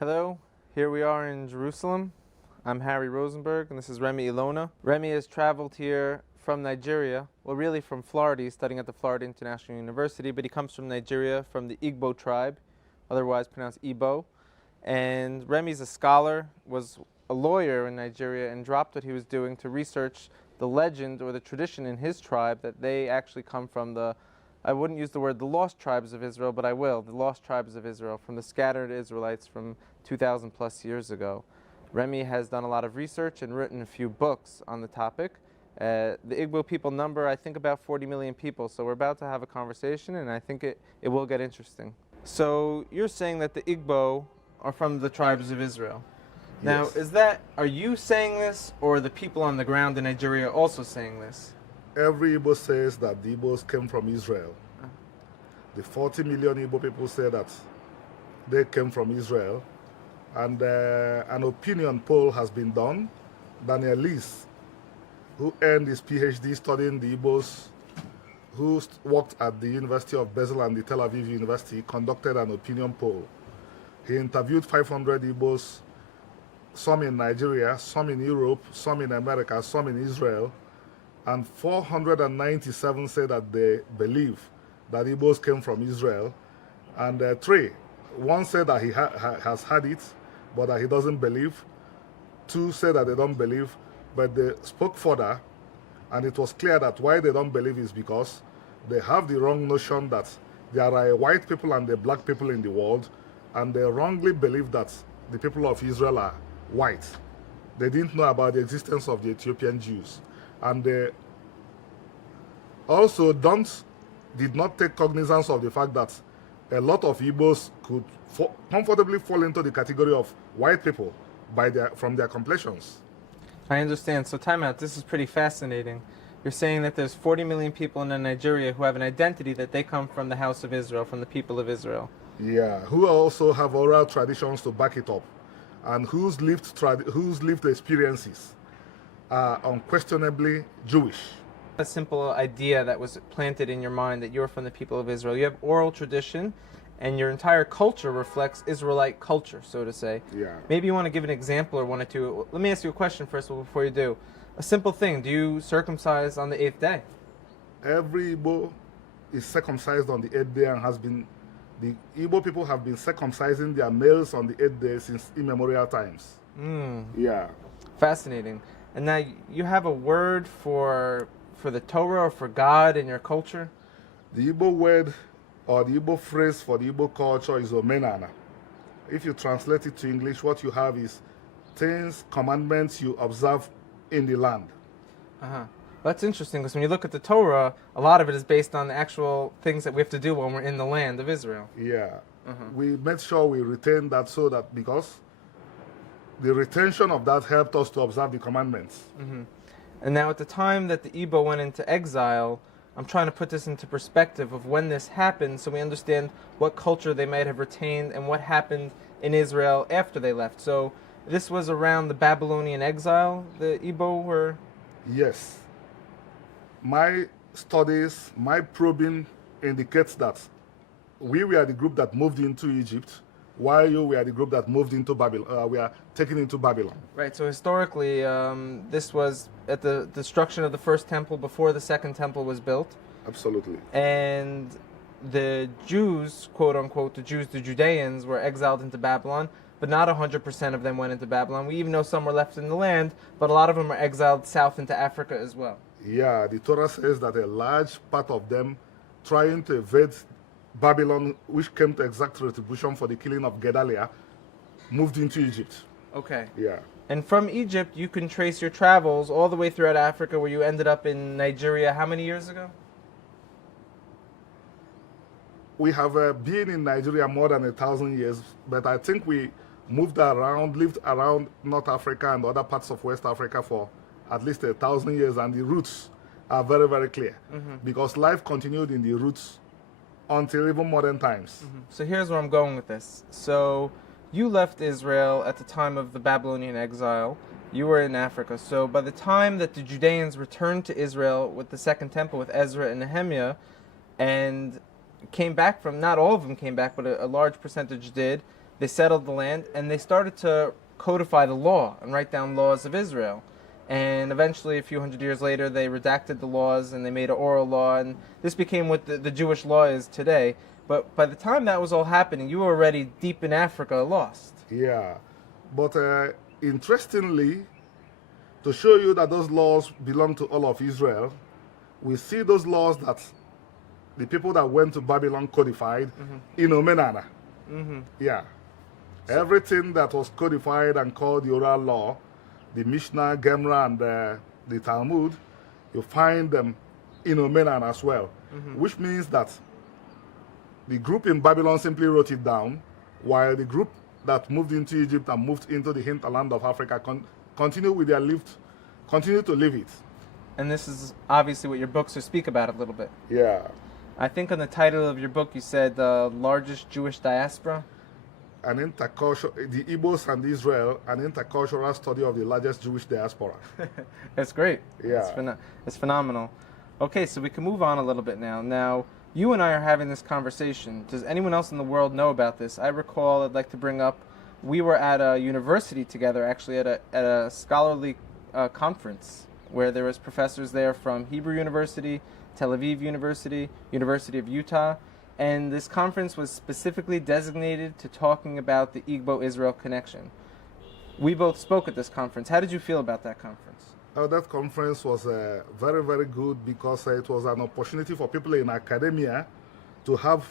Hello, here we are in Jerusalem. I'm Harry Rosenberg, and this is Remy Ilona. Remy has traveled here from Nigeria, well, really from Florida. He's studying at the Florida International University, but he comes from Nigeria, from the Igbo tribe, otherwise pronounced Igbo. And Remy's a scholar, was a lawyer in Nigeria, and dropped what he was doing to research the legend or the tradition in his tribe that they actually come from I wouldn't use the word the lost tribes of Israel, but I will, the lost tribes of Israel, from the scattered Israelites from 2,000 plus years ago. Remy has done a lot of research and written a few books on the topic. The Igbo people number, I think, about 40 million people, so we're about to have a conversation, and I think it will get interesting. So you're saying that the Igbo are from the tribes of Israel. Now, Yes. are you saying this, or are the people on the ground in Nigeria also saying this? Every Igbo says that the Igbos came from Israel. The 40 million Igbo people say that they came from Israel. And an opinion poll has been done. Daniel Lees, who earned his PhD studying the Igbos, who worked at the University of Basel and the Tel Aviv University, conducted an opinion poll. He interviewed 500 Igbos, some in Nigeria, some in Europe, some in America, some in Israel, and 497 say that they believe that Igbos came from Israel, and one said that he has had it, but that he doesn't believe. Two said that they don't believe, but they spoke further, and it was clear that why they don't believe is because they have the wrong notion that there are white people and the black people in the world, and they wrongly believe that the people of Israel are white. They didn't know about the existence of the Ethiopian Jews. And they also did not take cognizance of the fact that a lot of Igbos could comfortably fall into the category of white people from their complexions. I understand. So time out. This is pretty fascinating. You're saying that there's 40 million people in Nigeria who have an identity that they come from the house of Israel, from the people of Israel. Yeah, who also have oral traditions to back it up, and whose lived experiences are unquestionably Jewish. A simple idea that was planted in your mind that you're from the people of Israel. You have oral tradition, and your entire culture reflects Israelite culture, so to say. Yeah. Maybe you want to give an example or one or two. Let me ask you a question first of all before you do. A simple thing. Do you circumcise on the 8th day? Every Igbo is circumcised on the 8th day and the Igbo people have been circumcising their males on the 8th day since immemorial times. Yeah. Fascinating. And now you have a word for the Torah or for God in your culture? The Igbo word or the Igbo phrase for the Igbo culture is omenana. If you translate it to English, what you have is things, commandments you observe in the land. That's interesting because when you look at the Torah, a lot of it is based on the actual things that we have to do when we're in the land of Israel. Yeah. We made sure we retained that so that because the retention of that helped us to observe the commandments. And now at the time that the Igbo went into exile, I'm trying to put this into perspective of when this happened so we understand what culture they might have retained and what happened in Israel after they left. So this was around the Babylonian exile, the Igbo were? Yes. My studies, my probing indicates that we were the group that moved into Egypt, while you were the group that moved into Babylon. We are taken into Babylon. Right, so historically, this was at the destruction of the first temple before the second temple was built. Absolutely. And the Jews, quote unquote, the Judeans, were exiled into Babylon, but not 100% of them went into Babylon. We even know some were left in the land, but a lot of them were exiled south into Africa as well. Yeah, the Torah says that a large part of them trying to evade Babylon, which came to exact retribution for the killing of Gedaliah, moved into Egypt. Okay. Yeah. And from Egypt, you can trace your travels all the way throughout Africa where you ended up in Nigeria how many years ago? We have been in Nigeria more than 1,000 years, but I think we lived around North Africa and other parts of West Africa for at least 1,000 years, and the roots are very, very clear. Because life continued in the roots until even modern times. So here's where I'm going with this. So you left Israel at the time of the Babylonian exile. You were in Africa. So by the time that the Judeans returned to Israel with the Second Temple with Ezra and Nehemiah, and came back from, not all of them came back, but a large percentage did, they settled the land, and they started to codify the law and write down laws of Israel. And eventually, a few hundred years later, they redacted the laws and they made an oral law, and this became what the Jewish law is today. But by the time that was all happening, you were already deep in Africa, lost. Yeah. But interestingly, to show you that those laws belong to all of Israel, we see those laws that the people that went to Babylon codified in Omenana. Yeah. Everything that was codified and called the oral law, the Mishnah, Gemara, and the Talmud, you find them in Omenana as well, which means that the group in Babylon simply wrote it down, while the group that moved into Egypt and moved into the hinterland of Africa continue to live it. And this is obviously what your books speak about a little bit. Yeah. I think on the title of your book you said the largest Jewish diaspora. The Igbos and Israel, an intercultural study of the largest Jewish diaspora. That's great. Yeah. It's phenomenal. Okay, so we can move on a little bit now. Now, you and I are having this conversation. Does anyone else in the world know about this? I recall, I'd like to bring up, we were at a university together, actually at a scholarly conference, where there was professors there from Hebrew University, Tel Aviv University, University of Utah, and this conference was specifically designated to talking about the Igbo-Israel connection. We both spoke at this conference. How did you feel about that conference? That conference was very, very good because it was an opportunity for people in academia to have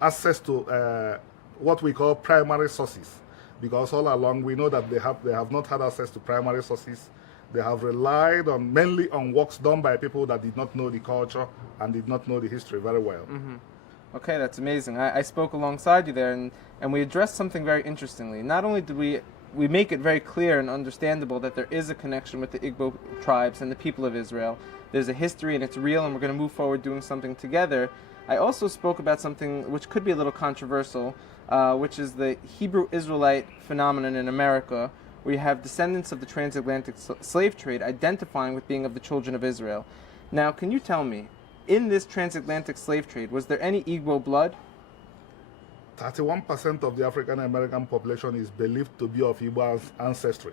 access to what we call primary sources. Because all along we know that they have not had access to primary sources. They have relied mainly on works done by people that did not know the culture and did not know the history very well. Okay, that's amazing. I spoke alongside you there, and we addressed something very interestingly. Not only did we make it very clear and understandable that there is a connection with the Igbo tribes and the people of Israel. There's a history and it's real, and we're going to move forward doing something together. I also spoke about something which could be a little controversial, which is the Hebrew Israelite phenomenon in America, where you have descendants of the transatlantic slave trade identifying with being of the children of Israel. Now, can you tell me, in this transatlantic slave trade, was there any Igbo blood? 31% of the African American population is believed to be of Igbo ancestry,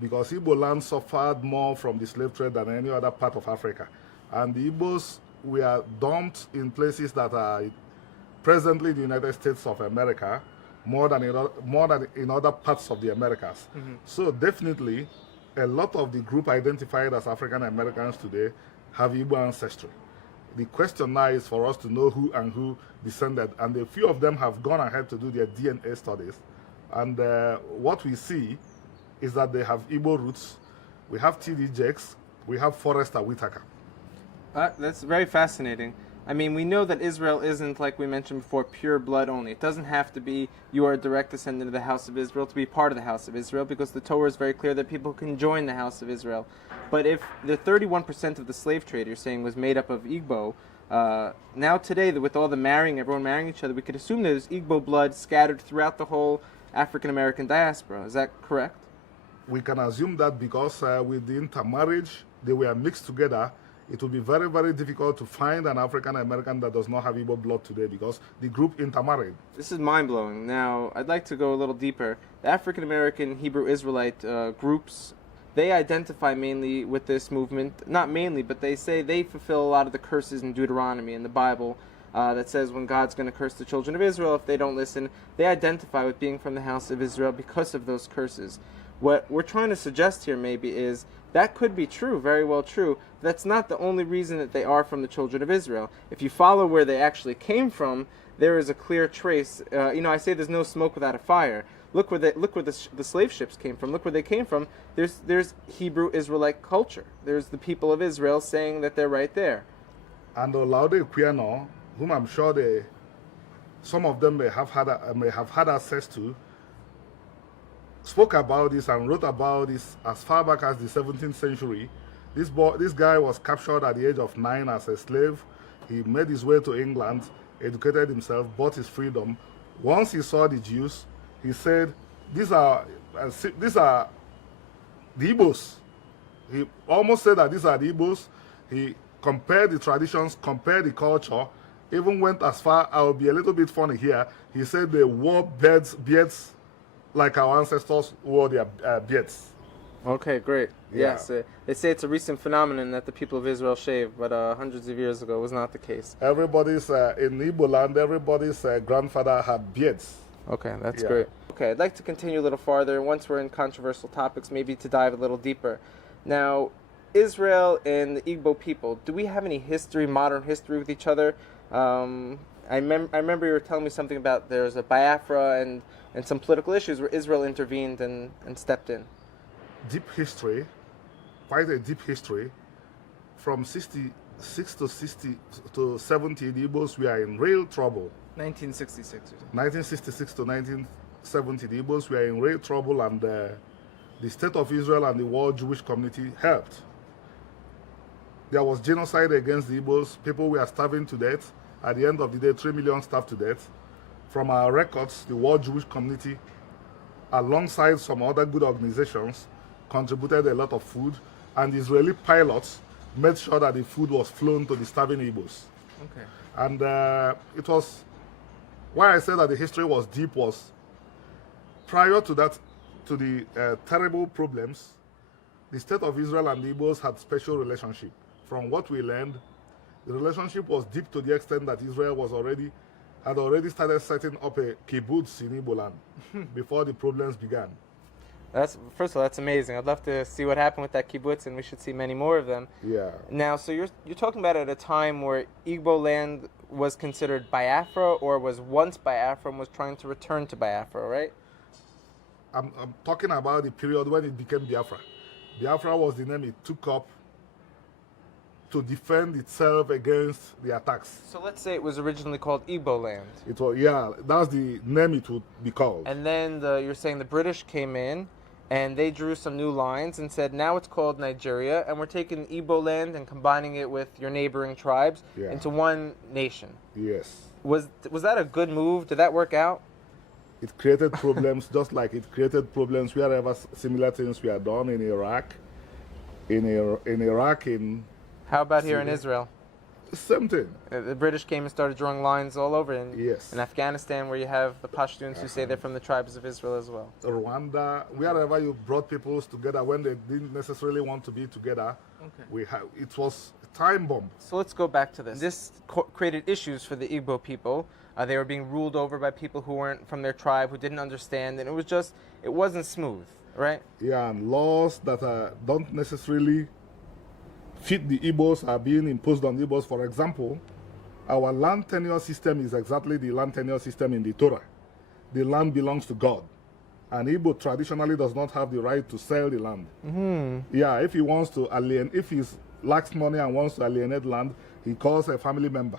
because Igbo land suffered more from the slave trade than any other part of Africa. And the Igbos were dumped in places that are presently the United States of America, more than in other parts of the Americas. So definitely, a lot of the group identified as African Americans today have Igbo ancestry. The question now is for us to know who and who descended, and a few of them have gone ahead to do their DNA studies. And what we see is that they have Igbo roots. We have T.D. Jakes, we have Forrester Whitaker. That's very fascinating. I mean, we know that Israel isn't, like we mentioned before, pure blood only. It doesn't have to be you are a direct descendant of the house of Israel to be part of the house of Israel, because the Torah is very clear that people can join the house of Israel. But if the 31% of the slave trade you're saying was made up of Igbo, now today, with all the marrying, everyone marrying each other, we could assume there's Igbo blood scattered throughout the whole African-American diaspora. Is that correct? We can assume that because with the intermarriage, they were mixed together. It will be very, very difficult to find an African American that does not have Igbo blood today because the group intermarried. This is mind-blowing. Now, I'd like to go a little deeper. The African American Hebrew Israelite groups, they identify mainly with this movement. Not mainly, but they say they fulfill a lot of the curses in Deuteronomy in the Bible that says when God's going to curse the children of Israel if they don't listen. They identify with being from the house of Israel because of those curses. What we're trying to suggest here maybe is that could be true, very well true. That's not the only reason that they are from the children of Israel. If you follow where they actually came from, there is a clear trace. I say there's no smoke without a fire. Look where the slave ships came from. Look where they came from. There's Hebrew Israelite culture. There's the people of Israel saying that they're right there. And Olaude Equiano, whom I'm sure some of them may have had access to, spoke about this and wrote about this as far back as the 17th century. This guy was captured at the age of 9 as a slave. He made his way to England, educated himself, bought his freedom. Once he saw the Jews, he said, these are the Igbos. He almost said that these are the Igbos. He compared the traditions, compared the culture. even went as far, I'll be a little bit funny here, he said they wore beards like our ancestors wore their beards. Okay, great. Yeah. Yes, they say it's a recent phenomenon that the people of Israel shave, but hundreds of years ago was not the case. Everybody's, in Igbo land, everybody's grandfather had beards. Okay, that's Yeah. great. Okay, I'd like to continue a little farther. Once we're in controversial topics, maybe to dive a little deeper. Now, Israel and the Igbo people, do we have any history, modern history with each other? I remember you were telling me something about there's a Biafra and some political issues where Israel intervened and stepped in. Deep history, quite a deep history. From 66 to 60 to 70, the Igbos were in real trouble. 1966 or something. 1966 to 1970, the Igbos were in real trouble, and the State of Israel and the world Jewish community helped. There was genocide against the Igbos. People were starving to death. At the end of the day, 3 million starved to death. From our records, the world Jewish community, alongside some other good organizations, contributed a lot of food, and the Israeli pilots made sure that the food was flown to the starving Igbos. Okay. And it was, why I said that the history was deep was, prior to that, to the terrible problems, the State of Israel and the Igbos had special relationship. From what we learned, the relationship was deep to the extent that Israel had already started setting up a kibbutz in Igbo land before the problems began. First of all, that's amazing. I'd love to see what happened with that kibbutz, and we should see many more of them. Yeah. Now, so you're talking about at a time where Igbo land was considered Biafra, or was once Biafra and was trying to return to Biafra, right? I'm talking about the period when it became Biafra. Biafra was the name it took up to defend itself against the attacks. So let's say it was originally called Igbo land. It was, yeah, that's the name it would be called. And then you're saying the British came in and they drew some new lines and said, now it's called Nigeria, and we're taking Igbo land and combining it with your neighboring tribes into one nation. Yes. Was that a good move? Did that work out? It created problems, just like it created problems wherever similar things were done in Iraq. How about here in Israel? Same thing. The British came and started drawing lines all over in Afghanistan, where you have the Pashtuns who say they're from the tribes of Israel as well. Rwanda, wherever you brought peoples together when they didn't necessarily want to be together, it was a time bomb. So let's go back to this. This created issues for the Igbo people. They were being ruled over by people who weren't from their tribe, who didn't understand, and it wasn't smooth, right? Yeah, and laws that don't necessarily fit the Igbos are being imposed on Igbos. For example, our land tenure system is exactly the land tenure system in the Torah. The land belongs to God. And Igbo traditionally does not have the right to sell the land. Yeah, if he wants to if he lacks money and wants to alienate land, he calls a family member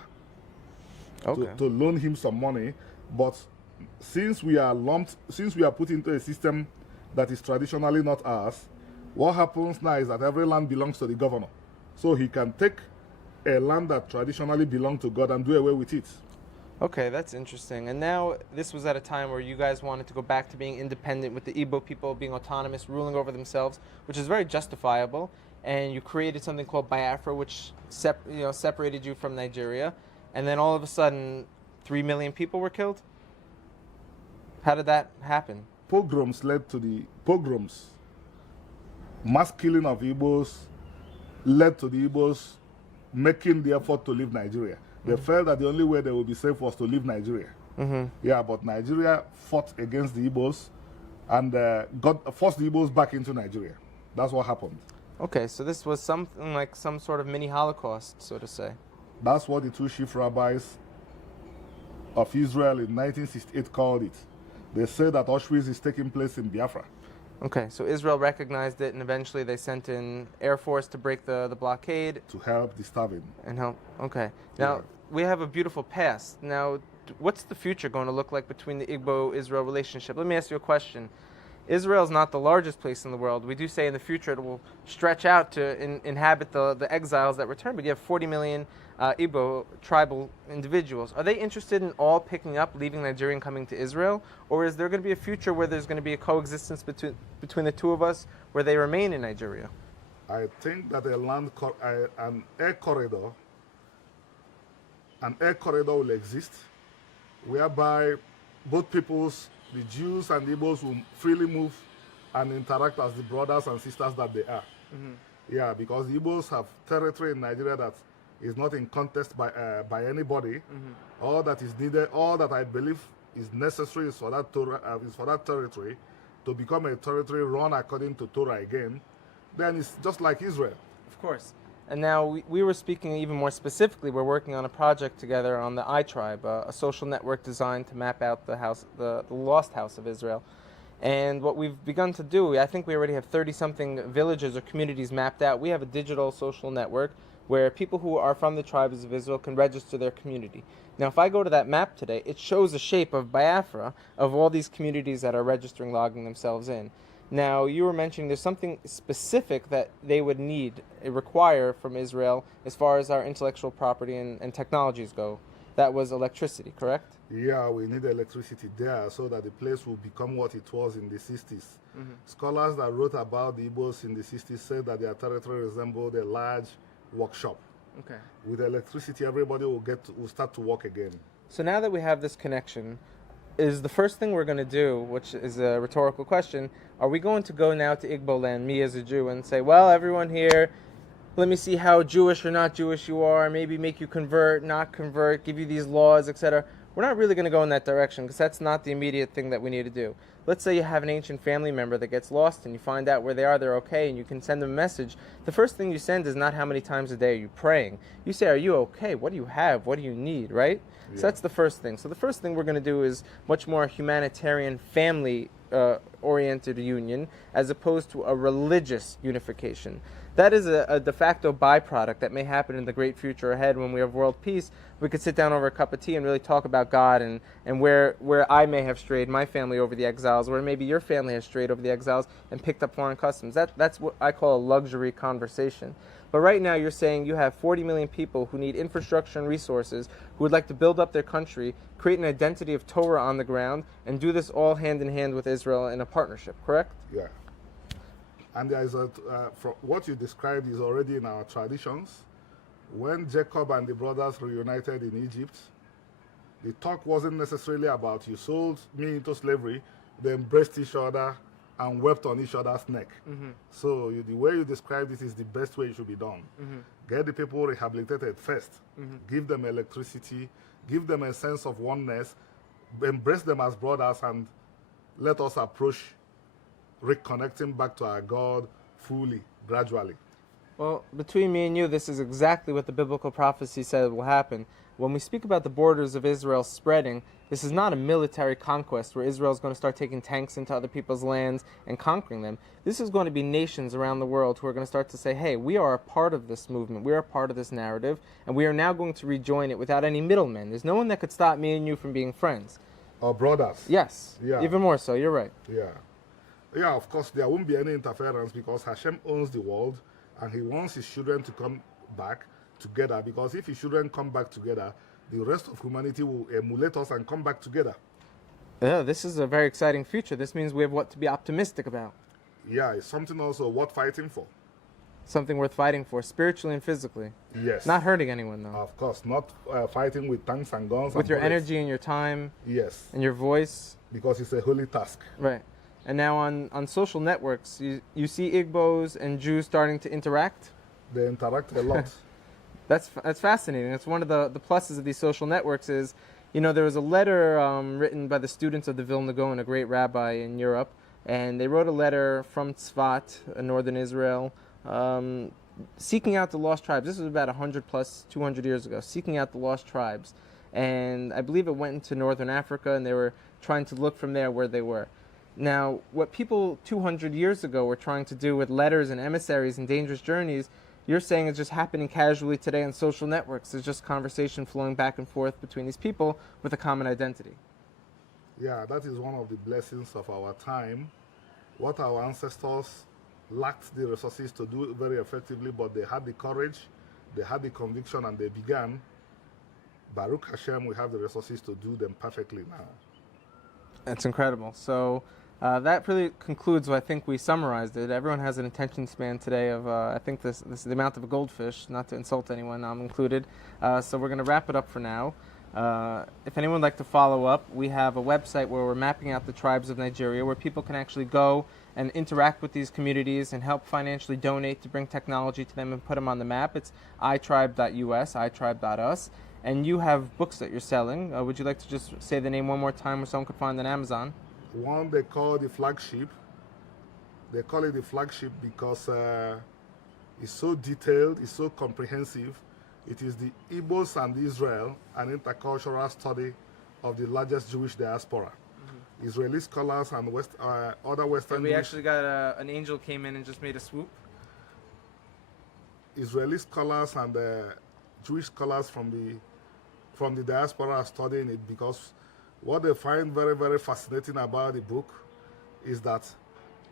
to loan him some money. But since we are put into a system that is traditionally not ours, what happens now is that every land belongs to the governor. So he can take a land that traditionally belonged to God and do away with it. Okay, that's interesting. And now this was at a time where you guys wanted to go back to being independent, with the Igbo people being autonomous, ruling over themselves, which is very justifiable. And you created something called Biafra, which separated you from Nigeria. And then all of a sudden, 3 million people were killed? How did that happen? Pogroms led to the pogroms. Mass killing of Igbos led to the Igbos making the effort to leave Nigeria. They felt that the only way they would be safe was to leave Nigeria. Yeah, but Nigeria fought against the Igbos and forced the Igbos back into Nigeria. That's what happened. Okay, so this was something like some sort of mini Holocaust, so to say. That's what the two chief rabbis of Israel in 1968 called it. They say that Auschwitz is taking place in Biafra. Okay, so Israel recognized it, and eventually they sent in Air Force to break the blockade. To help the starving. And help, okay. Now, we have a beautiful past. Now, what's the future going to look like between the Igbo-Israel relationship? Let me ask you a question. Israel is not the largest place in the world. We do say in the future it will stretch out to inhabit the exiles that return, but you have 40 million Igbo tribal individuals. Are they interested in all picking up, leaving Nigeria and coming to Israel? Or is there going to be a future where there's going to be a coexistence between the two of us, where they remain in Nigeria? I think that an air corridor an air corridor will exist whereby both peoples, the Jews and the Igbos, will freely move and interact as the brothers and sisters that they are. Yeah, because the Igbos have territory in Nigeria that is not in contest by anybody. All that is needed, all that I believe is necessary is for that territory to become a territory run according to Torah again. Then it's just like Israel. Of course. And now we were speaking even more specifically. We're working on a project together on the I Tribe, a social network designed to map out the lost house of Israel. And what we've begun to do, I think we already have 30-something villages or communities mapped out. We have a digital social network where people who are from the tribes of Israel can register their community. Now, if I go to that map today, it shows a shape of Biafra, of all these communities that are registering, logging themselves in. Now, you were mentioning there's something specific that they would require from Israel as far as our intellectual property and technologies go. That was electricity, correct? Yeah, we need electricity there so that the place will become what it was in the 60s. Scholars that wrote about the Igbos in the 60s said that their territory resembled a large workshop. Okay. With electricity, everybody will start to work again. So now that we have this connection, is the first thing we're going to do, which is a rhetorical question, are we going to go now to Igbo land, me as a Jew, and say, well, everyone here, let me see how Jewish or not Jewish you are, maybe make you convert, not convert, give you these laws, etc. We're not really going to go in that direction because that's not the immediate thing that we need to do. Let's say you have an ancient family member that gets lost and you find out where they are, they're okay, and you can send them a message. The first thing you send is not how many times a day are you praying. You say, are you okay? What do you have? What do you need, right? Yeah. So that's the first thing. So the first thing we're going to do is much more humanitarian, family-oriented union as opposed to a religious unification. That is a de facto byproduct that may happen in the great future ahead when we have world peace. We could sit down over a cup of tea and really talk about God and where I may have strayed, my family, over the exiles, where maybe your family has strayed over the exiles and picked up foreign customs. That's what I call a luxury conversation. But right now you're saying you have 40 million people who need infrastructure and resources, who would like to build up their country, create an identity of Torah on the ground, and do this all hand in hand with Israel in a partnership, correct? Yeah. And there is what you described is already in our traditions. When Jacob and the brothers reunited in Egypt, the talk wasn't necessarily about you sold me into slavery, they embraced each other and wept on each other's neck. So the way you described it is the best way it should be done. Get the people rehabilitated first, give them electricity, give them a sense of oneness, embrace them as brothers, and let us approach reconnecting back to our God fully, gradually. Well, between me and you, this is exactly what the biblical prophecy said will happen. When we speak about the borders of Israel spreading, this is not a military conquest where Israel is going to start taking tanks into other people's lands and conquering them. This is going to be nations around the world who are going to start to say, hey, we are a part of this movement, we are a part of this narrative, and we are now going to rejoin it without any middlemen. There's no one that could stop me and you from being friends. Or brothers. Yes, yeah. Even more so, you're right. Yeah. Yeah, of course, there won't be any interference because Hashem owns the world and he wants his children to come back together, because if his children come back together, the rest of humanity will emulate us and come back together. Yeah, this is a very exciting future. This means we have what to be optimistic about. Yeah, it's something also worth fighting for. Something worth fighting for, spiritually and physically. Yes. Not hurting anyone, though. Of course, not fighting with tanks and guns. With and your bullets. energy and your time. Yes. And your voice. Because it's a holy task. Right. And now on social networks, you see Igbos and Jews starting to interact? They interact a lot. That's fascinating. That's one of the pluses of these social networks is, you know, there was a letter written by the students of the Vilna Gaon, a great rabbi in Europe, and they wrote a letter from Tzfat, northern Israel, seeking out the lost tribes. This was about 200 years ago, seeking out the lost tribes. And I believe it went into northern Africa, and they were trying to look from there where they were. Now, what people 200 years ago were trying to do with letters and emissaries and dangerous journeys, you're saying is just happening casually today on social networks. There's just conversation flowing back and forth between these people with a common identity. Yeah, that is one of the blessings of our time. What our ancestors lacked the resources to do very effectively, but they had the courage, they had the conviction, and they began. Baruch Hashem, we have the resources to do them perfectly now. That's incredible. So That really concludes what I think we summarized it. Everyone has an attention span today of, I think this is the amount of a goldfish, not to insult anyone, I'm included. So we're going to wrap it up for now. If anyone would like to follow up, we have a website where we're mapping out the tribes of Nigeria, where people can actually go and interact with these communities and help financially donate to bring technology to them and put them on the map. It's itribe.us, itribe.us. And you have books that you're selling. Would you like to just say the name one more time where someone could find it on Amazon? One they call the flagship. They call it the flagship because it's so detailed, it's so comprehensive. It is the Igbos and Israel, an intercultural study of the largest Jewish diaspora. Israeli scholars and other Western. And we actually got an angel came in and just made a swoop. Israeli scholars and Jewish scholars from the diaspora are studying it because what they find very, very fascinating about the book is that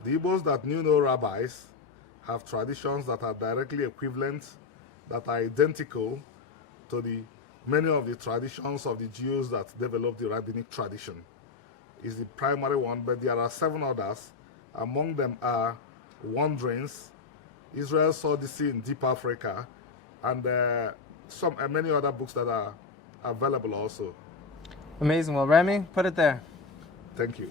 the Igbos that knew no rabbis have traditions that are directly equivalent, that are identical to many of the traditions of the Jews that developed the rabbinic tradition. Is the primary one, but there are 7 others. Among them are wanderings. Israel saw the sea in deep Africa, and many other books that are available also. Amazing. Well, Remy, put it there. Thank you.